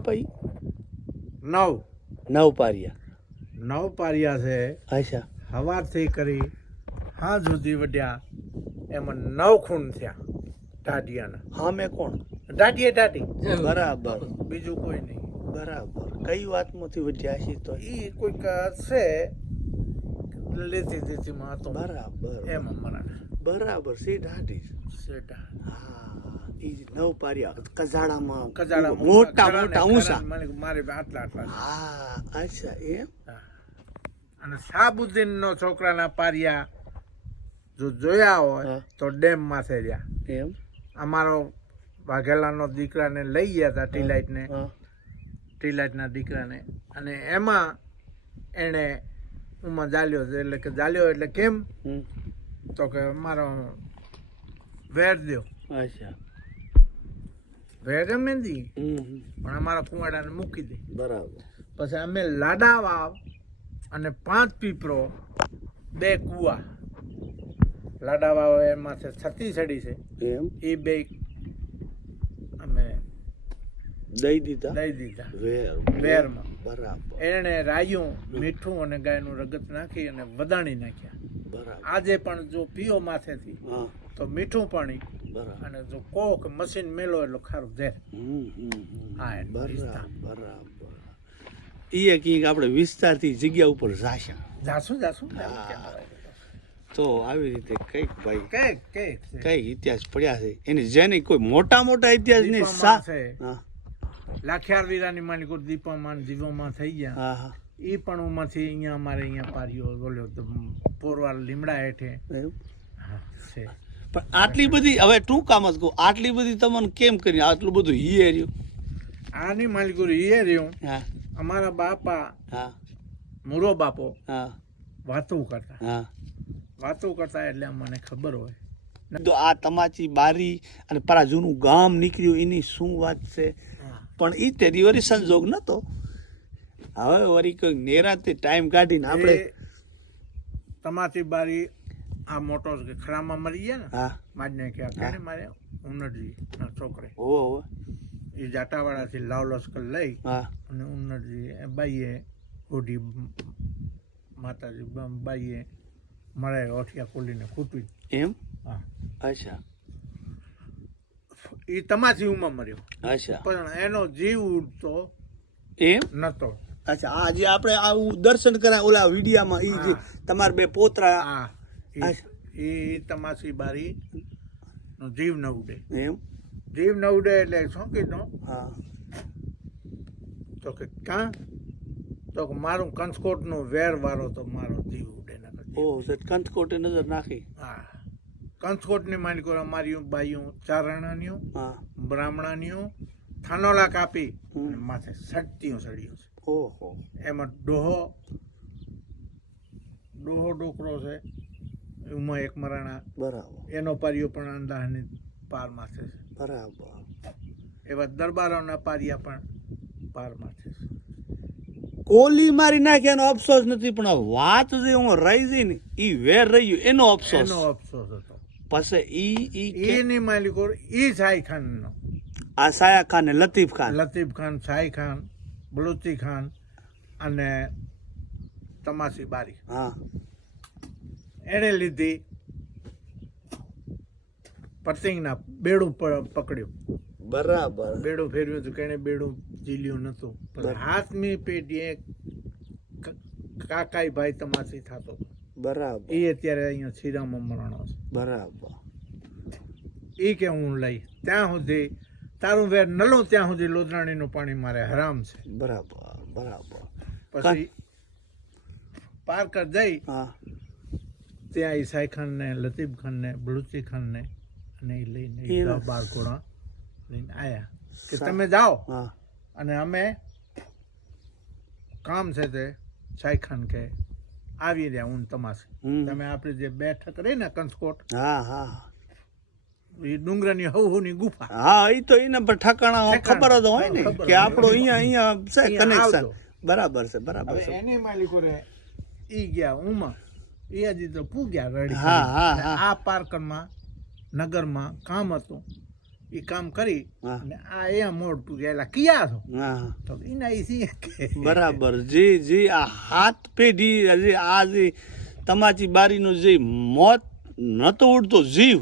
ભાઈ? નવ. નવ પારિયા. નવ પારિયા છે. અચ્છા. સવારથી કરી હા સુધી વડ્યા એમાં નવ ખૂન થયા ટાટિયાના હા મેં કોણ? ટાટીએ ટાટી બરાબર. બીજું કોઈ નહીં. બરાબર. કઈ વાતમાંથી વધ્યા છે તો? એ કોઈક છે. લેતી દેતીમાં હતો. બરાબર. એમાં મારા બરાબર. સી દાઢી સેટા હા. કજાડા મોટા મોટા ઊંચા. મારે આટલા આટલા હા અચ્છા એમ? અને શાહબુદ્દીન નો છોકરાના પારિયા જો જોયા હોય તો ડેમ માથે રહ્યા. એમ? અમારો વાઘેલાનો દીકરાને લઈ ગયા હતા ટીલાઇટને ટીલાઇટના દીકરાને. અને એમાં એણે ઉમાં જાલ્યો. એટલે કે જાલ્યો એટલે કેમ. તો કે મારો વેર દ્યો. અચ્છા. હમ. પણ અમારા કુંવાડાને મૂકી દે. બરાબર. પછી અમે લાડા વાવ અને પાંચ પીપરો બે કુવા. લાડા વાવ એમાંથી છતી સડી છે. એમ? એ બે અમે દઈ દીધા? દઈ દીધા. વેર વેરમાં. બરાબર. એણે રાયું મીઠું અને ગાયનું રગત નાખી અને વદાણી નાખ્યા. બરાબર. આજે પણ જો પીઓ માથેથી તો મીઠું પાણી અને જો કોક મશીન મેલો એટલો ખારું ઝેર. હા. બરાબર એ કંઈક આપણે વિસ્તારથી જગ્યા ઉપર જાશા. જાશું જાશું. તો આવી રીતે કંઈક ભાઈ કંઈક કંઈક. કંઈક ઇતિહાસ પડ્યા છે. એની જેની કોઈ મોટા મોટા ઇતિહાસની સા લાખિયાર વીરાની માલિકો દીપામાં જીવોમાં થઈ ગયા. એ પણ ઉમાંથી અહીંયા અમારે અહીંયા પાર્યો બોલ્યો તો પોરવાર લીમડા હેઠે. હા, છે. પણ આટલી બધી હવે ટૂંકામાં જ કહું આટલી બધી તમને કેમ કરી? આટલું બધું હિયે રહ્યું. આની માલિકો હિયે રહ્યું. હા. અમારા બાપા હા. મુરો બાપો હા. વાતું કરતા. હા. વાતું કરતા એટલે મને ખબર હોય. તો આ તમાચી બારી અને પરા જૂનું ગામ નીકળ્યું એની શું વાત છે. પણ એ તે દિવરી સંજોગ નતો. હવે વળી કોઈ નેરાતે ટાઈમ કાઢીને આપણે તમાચી બારી આ મોટો છે, ખરામાં મરી ગયા ને હા. માજને કે કેને મારે ઉનડજી ના છોકરે હોવે એ જાટાવાળાથી લાવ લશ્કર લઈ હા. અને ઉનડજી બાઈએ હોડી માતાજી બાઈએ મરાય ઓઠિયા ખોલીને ખૂટવી એમ? હા. અચ્છા. એ તમારા જીવમાં મર્યો. અચ્છા. પણ એનો જીવ ઉડતો એમ? નતો. અચ્છા આજે આપણે આવું દર્શન કરાય ઓલા વિડીયામાં એ. તમારા બે પોતરા. એ તમાસી બારી નો જીવ ન ઉડે એમ? જીવ ન ઉડે એટલે શું કીધું? હા. તો કે કાં? તો મારું કંચકોટનો વેર વાળો તો મારો જીવ ઉડે ન ઓહ તો કંથકોટે નજર નાખી. હા. કંચકોટની માલિકો અમારી બાઈઓ ચારણાનીઓ હા. બ્રાહ્મણાનીઓ થાનોલા કાપી માથે સટતીઓ સડ્યું છે. ઓહો. એમાં ડોહો ડોહો ડોકરો છે. એમાં એક મરાણા. બરાબર. એનો પારિયો પણ અંદાજની પાર માથે છે. બરાબર. એવા દરબારોના પારિયા પણ પાર માથે છે. કોલી મારી નાખે એનો અફસોસ નથી પણ વાત જે હું રહી ગઈ ને એ વેર રહ્યું એનો અફસોસ. એનો અફસોસ હતો. પછી ઈ ઈ કે- એની માલિકો ઈ શાહી ખાનનો. આ સાયા ખાન ને લતીફ ખાન. લતીફ ખાન શાહી ખાન બલુચી ખાન અને તમાસી બારી. હા. એણે લીધી પરસિંગના બેડું પકડ્યું. બરાબર. બેડું ફેરવ્યું હતું કે એણે બેડું ઝીલ્યું નતું પણ હાથની પેઢીએ કાકાઈ ભાઈ તમાસી થતો. બરાબર. એ અત્યારે અહીંયા શ્રીરામ મરણો છે. બરાબર. એ કે હું લઈ ત્યાં સુધી તારું વેર નલું ત્યાં સુધી લોધરાણીનું પાણી મારે હરામ છે. બરાબર બરાબર. પછી પાર્કર જઈ હા. ત્યાં ઈસાઈ ખાનને લતીફ ખાન ને બલુચી ખાનને અને એ લઈને બાર ઘોડા લઈને આયા. કે તમે જાઓ. અને અમે કામ છે તે શાહી ખાન કે આવી રહ્યા હું તમાસે તમે આપણે જે બેઠક રહી ને કંસકોટ હા હા. એ ડુંગરની હવની ગુફા. હા એ તો એને પણ ઠકાણા ખબર જ હોય ને કે આપણો અહીંયા અહીંયા છે કનેક્શન બરાબર છે બરાબર છે. એની માલિકો રે ઈ ગયા ઉમાં એ હજી તો પૂગ્યા રડી. આ પાર્કરમાં નગરમાં કામ હતું. એ કામ કરી. અને આ અહીંયા મોડ ગયેલા કિયા છો? હા તો એના ઈ બરાબર. જી જી આ હાથ પેઢી હજી આ જે તમાચી બારીનું જે મોત નતો ઉડતો જીવ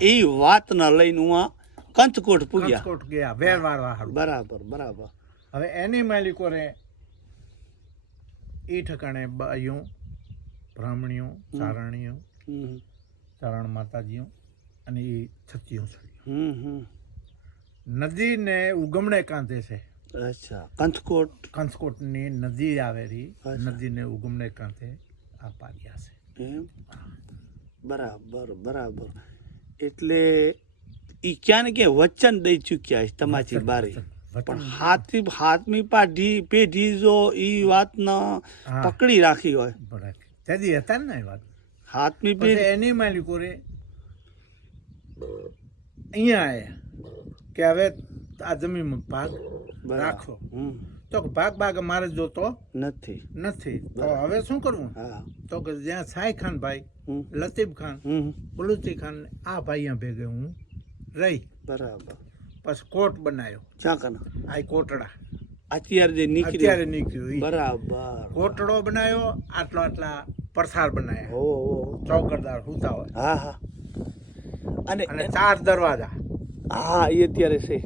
એ વાતના લઈને હું આ કંચકોટ પૂગ્યા. કંચકોટ ગયા વેરવાર બરાબર બરાબર. હવે એની માલિકોને એ ઠકાણે બાઈઓ બ્રાહ્મણીઓ ચારણીઓ ચારણ માતાજીઓ અને એ છત્રીઓ છોડીઓ. નદીને ઉગમણે કાંધે છે. અચ્છા કંથકોટ. કંસકોટની નદી આવેલી. નદીને ઉગમણે કાંધે આ પાડ્યા છે. એમ? બરાબર બરાબર. એટલે ઈ ક્યાં ને ક્યાં વચન દઈ ચૂક્યા છે તમાચી બારી. પણ હાથી હાથમી પાઢી પેઢી જો ઈ વાતના. પકડી રાખી હોય. બરાબર. તેથી હતા ને વાત. હાથમી પેઢી એની માલિકો રે. અહીંયા આવ્યા કે હવે આ જમીનમાં ભાગ રાખો. હમ. તો ભાગ ભાગ મારે જોતો નથી. નથી. તો હવે શું કરવું? તો કે જ્યાં સાઈ ખાન ભાઈ. લતીફ ખાન. બલુચી ખાન આ ભાઈ ભેગે હું રહી. બરાબર. પછી કોટ બનાવ્યો ક્યાં કના? આ કોટડા. અત્યારે જે નીકળી અત્યારે નીકળ્યું બરાબર. કોટડો બનાવ્યો આટલા આટલા પરસાર બનાવ્યા ઓ ચોકડદાર હુતા હોય. હા હા. અને અને ચાર દરવાજા. હા એ અત્યારે છે.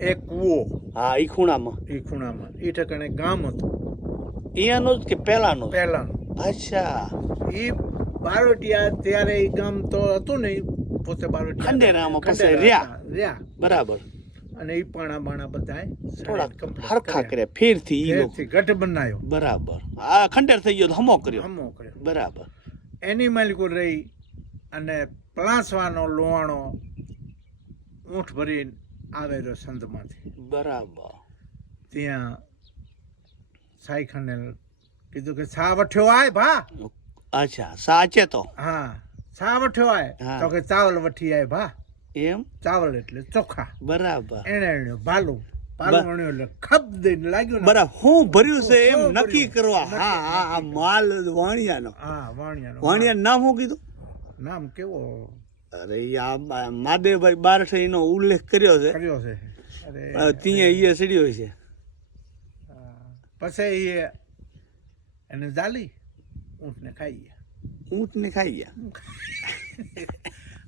એક કૂવો. હા ઈ ખૂણામાં. એ ખૂણામાં. એ ઠકાણે ગામ હતું. અહીંયાનો જ કે પહેલાનો પહેલાનો અચ્છા. એ બારોટિયા ત્યારે એ ગામ તો હતું ને ઈ પોતે બારોટિયા ખંડેરામાં ખંડેરા રહ્યા. રહ્યા. બરાબર. અને એ પાણા બાણા બધા થોડા હરખા કર્યા. ફેરથી ઈ ગઠ ગઢ બનાવ્યો બરાબર. આ ખંડેર થઈ ગયો તો હમો કર્યો. હમો કર્યો. બરાબર. એની માલિકો રહી અને પલાસવાનો લોહાણો ઊંઠ ભરીને આવેલો સંતમાંથી બરાબર. ત્યાં સાઈખાને કીધું કે સા વઠ્યો આય ભા. અચ્છા સાચે તો. હા સા વઠ્યો આય તો કે ચાવલ વઠી આય ભા. એમ? ચાવલ એટલે ચોખા. બરાબર. એને ભાલું. હું ભર્યું છે એમ નક્કી કરવા. હા હા આ માલ વાણિયાનો. વાણિયા નામ શું કીધું? નામ કેવો? અરે આ માદેવભાઈ બારઠે એનો ઉલ્લેખ કર્યો છે. કર્યો છે. ત્યાં ઈ સીડ્યો છે. પછી એ એને જાલી ઊંટને ખાઈ ગયા ઊંટ. ને ખાઈ ગયા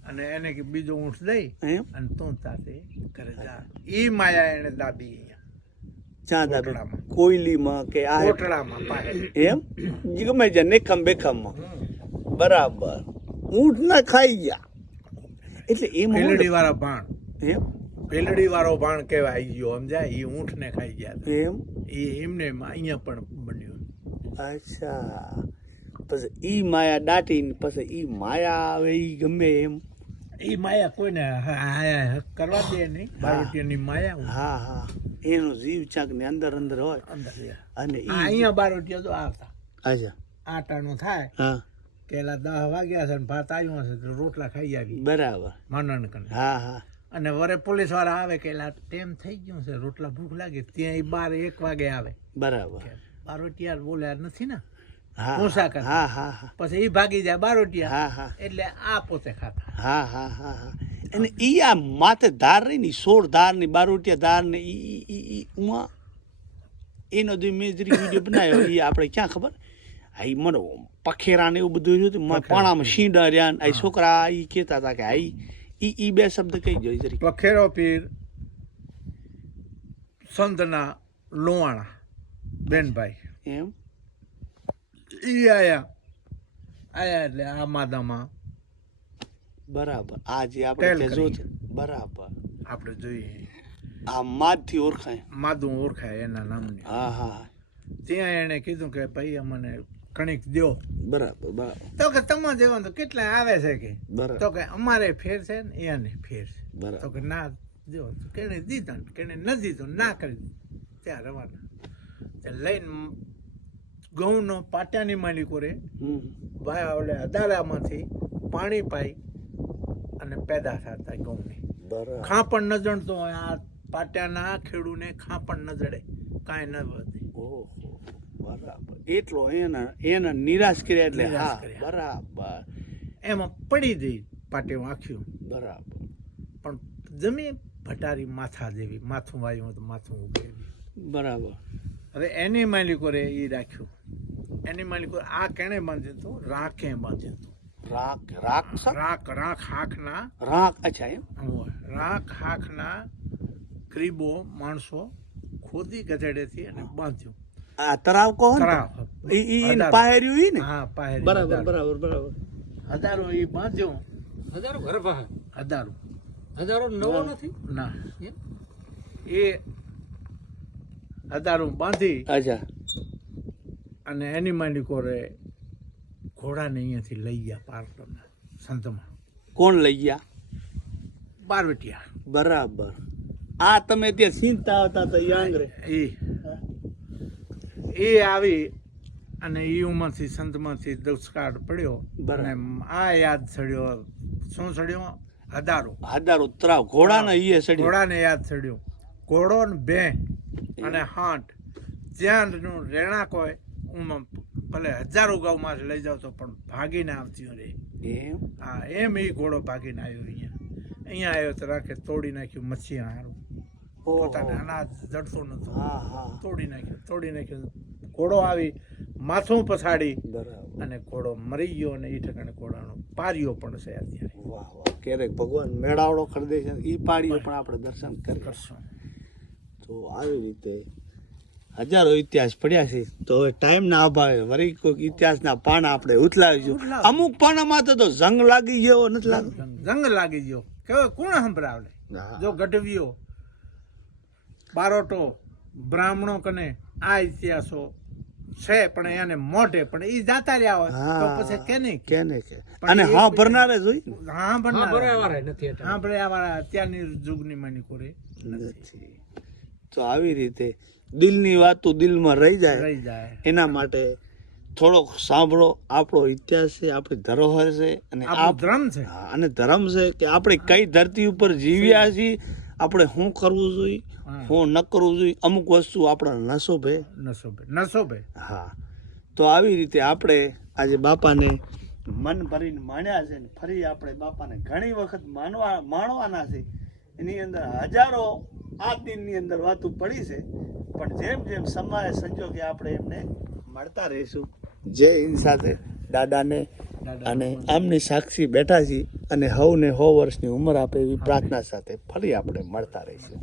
અને એને કે બીજો ઊંઠ દઈ એમ? અને તું તાતે ઘરે જા. એ માયા એને દાબી ચા દાબી? કોયલીમાં કે આ કોટડામાં એમ? ગમે છે નેખમ બેખમમાં બરાબર. ઊંઠ ના ખાઈ ગયા. એટલે એ ભેલડી વાળા ભાણ. એમ? ભેલડી વાળો ભાણ કહેવાય ગયો સમજાય? એ ઊંટને ખાઈ ગયા એમ? એ એમને અહીંયા પણ બન્યું. અચ્છા. પછી ઈ માયા દાટીને પછી ઈ માયા આવે ઈ ગમે એમ. એ માયા કોઈને કરવા દે નહીં. બારોટિયાની માયા હા હા. એનો જીવ ચાક ને અંદર અંદર હોય. અંદર અને અહીંયા બારોટિયા તો આવતા. અચ્છા. આટાનો થાય. હા. પેલા દસ વાગ્યા છે ને ભાત આવ્યો હશે તો રોટલા ખાઈ આવી. બરાબર. માંડણ કને. હા હા. અને વરે પોલીસવાળા આવે કે એલા ટેમ થઈ ગયું છે રોટલા ભૂખ લાગી ત્યાં એ બાર એક વાગે આવે. બરાબર. બારોટિયા બોલ્યા નથી ને? હા કરતા પછી એ ભાગી જાય બારોટિયા. હા હા. એટલે આ પોતે ખાતા. હા હા હા હા. અને ઈ આ માથે ધાર રહી ને સોળ ધારની બારોટિયા ધાર ને ઈ ઈ- ઈ ઈ ઉમાં. એનો જે મેં જરી વીડિયો બનાવ્યો એ આપણે ક્યાં ખબર? આ મને પખેરા ને એવું બધું રહ્યું હતું. માં પાણામાં શીંડા રહ્યા આ છોકરા ઈ કહેતા હતા કે આ ઈ ઈ બે શબ્દ કહી જોઈ જરી પખેરો પીર સંતના લોવાણા બેનભાઈ. એમ? ઈ આયા. આયા એટલે આ માદામાં બરાબર. આ જે આપણે ટેલ છે બરાબર. આપણે જોઈએ. આ માદથી ઓળખાય. માદું ઓળખાય એના નામની. હા હા ત્યાં એણે કીધું કે ભાઈ અમને કણિક દ્યો. બરાબર બરાબર. તો કે તમારે જેવા તો કેટલા આવે છે કે? તો કે અમારે ફેર છે ને એને ફેર છે. તો કે ના જો કેણે દીધા કેણે ન દીધો ના કરી દીધું. ત્યાં રવાના. લઈને ઘઉંનો પાટાની માલિકો રે ઓલે અદારામાંથી પાણી પાઈ અને પેદા થતા ઘઉંની. બરાબર. ખાપણ ન જણતો હોય આ પાટાના ખેડૂને ખાપણ ન જડે કાંઈ ન વધે. ઓહો બરાબર. એટલો એના એના નિરાશ કર્યા એટલે હા. બરાબર. એમાં પડી જઈ પાટે વાંખ્યું બરાબર. પણ જમી ભટારી માથા જેવી માથું વાયું તો માથું ઉગે બરાબર. હવે એની માલિકોરે એ રાખ્યું. એની માલિકો આ કેણે બાંધ્યું હતું? રાખે બાંધ્યું હતું. રાખ રાખ રાખ રાખ હાખના રાખ અચ્છા એમ. રાખ હાખના ગરીબો માણસો ખોદી ગધેડેથી અને બાંધ્યું. આ તરાવ કહો તરાવ. ઈ ઈ પાહેર્યું ઈ ને? હા પાહેરી બરાબર બરાબર બરાબર. હજારો એ બાંધ્યું. હજારો ઘર પાસે હજારો. હજારો નવો નથી? ના. એ હજારો બાંધી અચ્છા. અને એની માલિકો કોરે ઘોડાને અહીંયાથી લઈ ગયા પાર્ટમાં સંતમાં. કોણ લઈ ગયા? બારવટિયા. બરાબર. આ તમે ત્યાં સીંધતા આવતા હતા યંગ રે એ. એ આવી અને એ ઉંમરથી સંતમાંથી દુષ્કાળ પડ્યો. અને આ યાદ ચડ્યો શું ચડ્યો હદારો. હદારો ત્રાવ. ઘોડાને ઈએ સડ્યો. ઘોડાને યાદ સડ્યો. ઘોડો ને બે અને હાંટ જ્યાં રહેણાંક હોય ઉમાં ભલે હજારો ગાઉમાં લઈ જાવ તો પણ ભાગીને આવતી રે એમ? હા એમ એ ઘોડો ભાગીને આવ્યો અહીંયા. અહીંયા આવ્યો તો રાખે તોડી નાખ્યું મચ્છી હારું. પોતાને અનાજ જડતો નતો હા હા. તોડી નાખ્યું તોડી નાખ્યું. ઘોડો આવી માથું પછાડી અને ઘોડો મરી ગયો અને એ ઠેકાણે ઘોડાનો પાર્યો પણ છે અત્યારે. વાહ વાહ. ક્યારેક ભગવાન મેળાવડો કરી દે છે. એ પાડીઓ પણ આપણે દર્શન કરી કરશું. તો આવી રીતે હજારો ઇતિહાસ પડ્યા છે. તો હવે ટાઈમના અભાવે. વળી કોઈક ઇતિહાસના પાના આપણે ઉથલાવીશું. ઉથલાવ. અમુક પાનામાં તો તો જંગ લાગી ગયો નથી લાગતો? જંગ- લાગી ગયો. કેવો કોણ સંભળાવે જો ગઢવીઓ બારોટો બ્રાહ્મણો કને આ ઇતિહાસો છે પણ એને મોઢે પણ એ જાતા રહ્યા હોય તો પછી કે? નહીં કે? નહીં કે અને હા ભરનારે જોઈ? હા હા ભણનાર. બરાબર નથી હા આવા અત્યારની જુગની માની કોરે નથી. તો આવી રીતે દિલની વાતો દિલમાં રહી જાય. રહી જાય. એના માટે થોડોક સાંભળો. આપણો ઇતિહાસ છે આપણી ધરોહર છે અને ધર્મ છે. અને ધર્મ છે કે આપણે કઈ ધરતી ઉપર જીવ્યા છીએ આપણે શું કરવું જોઈએ હું. શું ન કરવું જોઈએ અમુક વસ્તુ આપણા નશોભે નસો ભાઈ હા. તો આવી રીતે આપણે આજે બાપાને મન ભરીને માણ્યા છે ને ફરી આપણે બાપાને ઘણી વખત માનવા માણવાના છે. એની અંદર હજારો આ દિનની અંદર વાતું પડી છે પણ જેમ જેમ સમય સંજોગે આપણે એમને મળતા રહીશું. જય હિન્દ સાથે દાદાને અને આમની સાક્ષી બેઠા છીએ અને હવને હો વર્ષની ઉંમર આપે એવી પ્રાર્થના સાથે ફરી આપણે મળતા રહીશું.